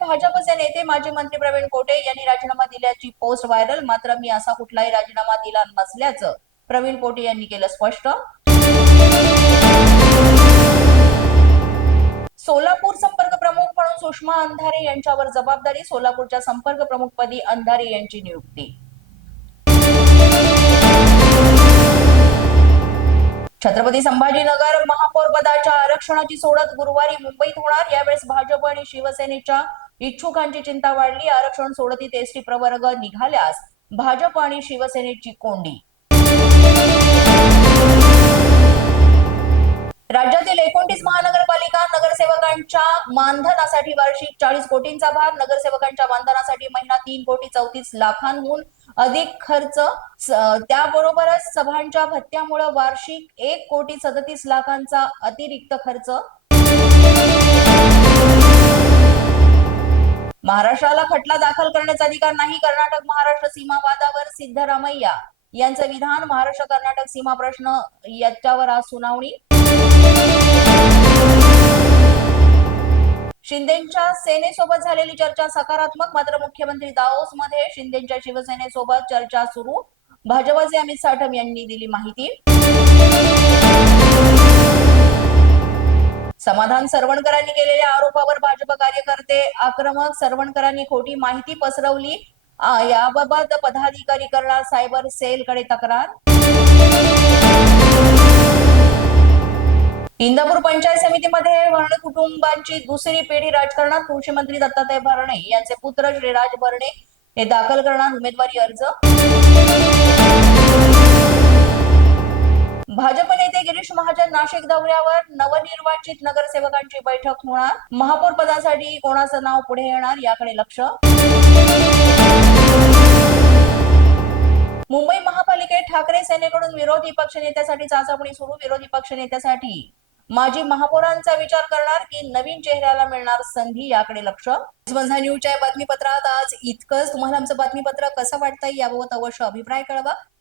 माजी मंत्री प्रवीण कोटे यांनी राजीनामा दिल्याची पोस्ट व्हायरल मात्र मी असा कुठलाही राजीनामा दिला नसल्याचं प्रवीण कोटे यांनी केलं स्पष्ट. सोलापूर संपर्क प्रमुख म्हणून सुषमा अंधारे यांच्यावर जबाबदारी. सोलापूरच्या संपर्क प्रमुखपदी अंधारे यांची नियुक्ती. छत्रपती संभाजीनगर महापौर पदाच्या आरक्षणाची सोडत गुरुवारी मुंबईत होणार. यावेळेस भाजप आणि शिवसेनेच्या इच्छुकांची चिंता वाढली आरक्षण सोडतीत एसटी प्रवर्ग निघाल्यास भाजप आणि शिवसेनेची कोंडी. राज्यातील एकोणतीस महानगरपालिका नगरसेवकांच्या मानधनासाठी वार्षिक चाळीस कोटींचा भार नगरसेवकांच्या मानधनासाठी महिना तीन कोटी चौतीस लाखांहून अधिक खर्च. त्याबरोबरच सभांच्या भत्त्यामुळे वार्षिक एक कोटी सदतीस लाखांचा अतिरिक्त खर्च. महाराष्ट्राला खटला दाखल करण्याचा अधिकार नाही. कर्नाटक महाराष्ट्र सीमा वादावर सिद्धरामय्या यांचं विधान. महाराष्ट्र कर्नाटक सीमा प्रश्न याच्यावर आज सुनावणी. शिंदेच्या सेनेसोबत झालेली चर्चा सकारात्मक मात्र मुख्यमंत्री दाओसमध्ये शिंदेच्या शिवसेनेसोबत चर्चा सुरू. भाजपचे अमित साठम यांनी दिली माहिती. समाधान सरवणकरांनी केलेल्या आरोपावर भाजप आक्रमक सरवणकरांनी खोटी माहिती पसरवली. याबाबत पदाधिकारी करणार सायबर सेलकडे तक्रार. इंदापूर पंचायत समितीमध्ये भरणे कुटुंबांची दुसरी पिढी राजकारणात कृषी मंत्री दत्तात्रय भरणे यांचे पुत्र श्रीराज भरणे हे दाखल करणार उमेदवारी अर्ज. भाजप नेते गिरीश महाजन नाशिक दौऱ्यावर नवनिर्वाचित नगरसेवकांची बैठक होणार. महापौर पदासाठी कोणाचं नाव पुढे येणार याकडे लक्ष. मुंबई महापालिकेत ठाकरे सेनेकडून विरोधी पक्षनेत्यासाठी चाचपणी सुरू. विरोधी पक्षनेत्यासाठी माजी महापौरांचा विचार करणार की नवीन चेहऱ्याला मिळणार संधी याकडे लक्ष. माझा न्यूजच्या बातमीपत्रात आज इतकंच. तुम्हाला आमचं बातमीपत्र कसं वाटतंय याबाबत अवश्य अभिप्राय कळवा.